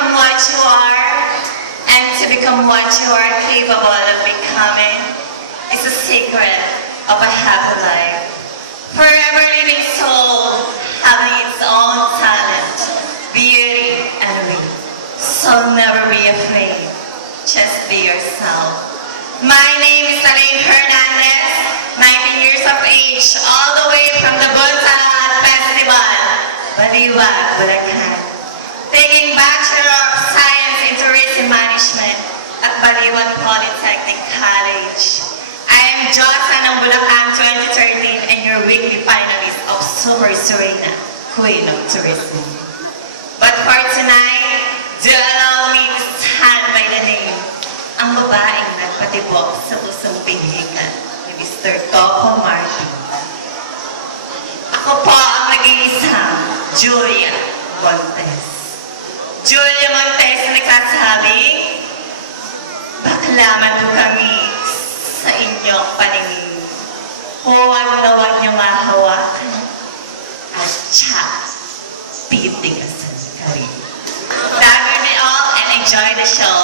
become what you are, and to become what you are capable of becoming, is the secret of a happy life. Forever living soul, having its own talent, beauty, and wit. So never be afraid. Just be yourself. My name is Elaine Hernandez, 19 years of age, all the way from the Buntalat Festival, Baliwag, Bulacan. Taking Bachelor of Science in Tourism Management at Baliwag Polytechnic College. I am Josa ng Bulacan 2013 and your weekly finalist of Super Serena, Queen of Tourism. But for tonight, do allow me to stand by the name, ang babaeng nagpatibok sa pusong pinihikan ni Mr. Toco Martin. Ako po ang nag-iisang Julia Montes. Julia Montes na nagsasabing, baklaman po kami sa inyong paningin. Huwag na huwag niyo mahawakan at titigasan ka rin. That will be all and enjoy the show.